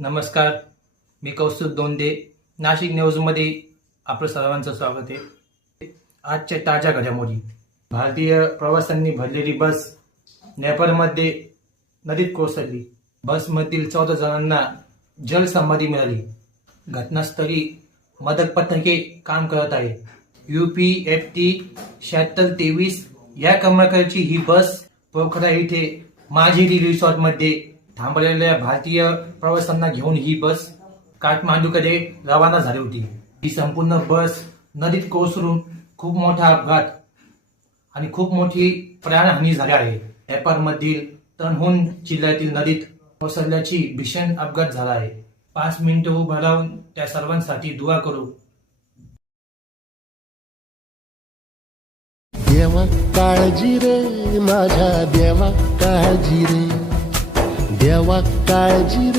नमस्कार, मी कौस्तुभ दोंदे. नाशिक न्यूजमध्ये आपलं सर्वांचं स्वागत आहे. आजच्या ताज्या घडामोडी. भारतीय प्रवाशांनी भरलेली बस नेपाळमध्ये नदीत कोसळली. बसमधील 14 जणांना जलसमाधी मिळाली. घटनास्थळी मदत पथके काम करत आहे. UPFT 7623 या क्रमांकाची ही बस पोखरा येथे माझेरी रिसॉर्टमध्ये थांबलेल्या भारतीय प्रवाशांना घेऊन ही बस काठमांडूकडे रवाना झाली होती. ही संपूर्ण बस नदीत कोसळून खूप मोठा अपघात आणि खूप मोठी प्राणहानी झाली आहे. नेपाळमधील तनहुन जिल्ह्यातील नदीत कोसळल्याची भीषण अपघात झाला आहे. 5 मिनिटं उभं राहून त्या सर्वांसाठी दुआ करू. देवा काळजी रे माझ्या देवा काळजी रे, देवा काळजी रे.